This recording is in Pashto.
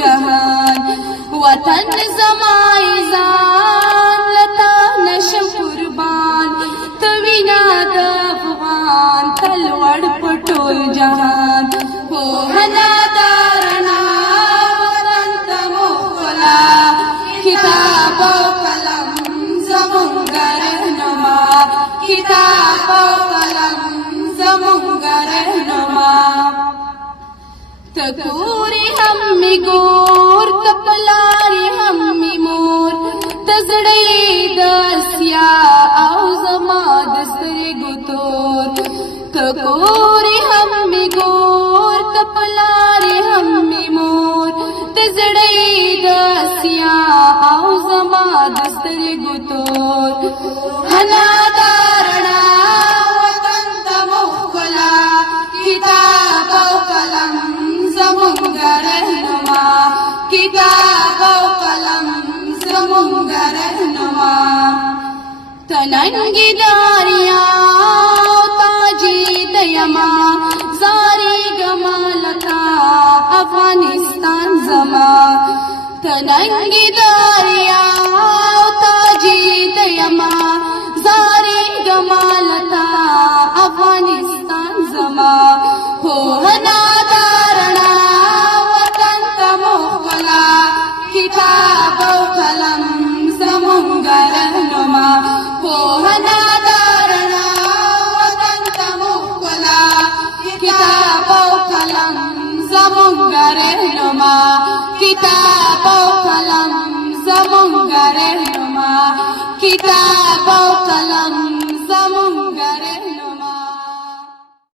جهان وطن زمای ځان لتا نشم قربان توینا د افغان تل وړ پټول جهان هو هنا دارنا وطن تمو خلا کتاب او قلم زمونږ رهنما کتاب او قلم زمونږ رهنما تکوری هم می ګور تپلاری هم می مور تزړې د اسیا او زما د سترګو تور تکوری هم می ګور تپلاری هم می مور تزړې د اسیا او زما د سترګو تور هنا دارنا وطن تمو ښکلا کتاب او قلم زمونږ رهنما کتاب او قلم زمونږ رهنما تننګي داریا تاجي دیما زاري ګمالتا افغانستان زما تننګي داریا تاجي دیما زاري ګمالتا افغانستان زما هو هنا دارنا وطن تمو ښکلا کتاب او قلم زمونږ رهنما هو هنا دارنا وطن تمو ښکلا کتاب او قلم زمونږ رهنما کتاب او قلم زمونږ رهنما کتاب او قلم زمونږ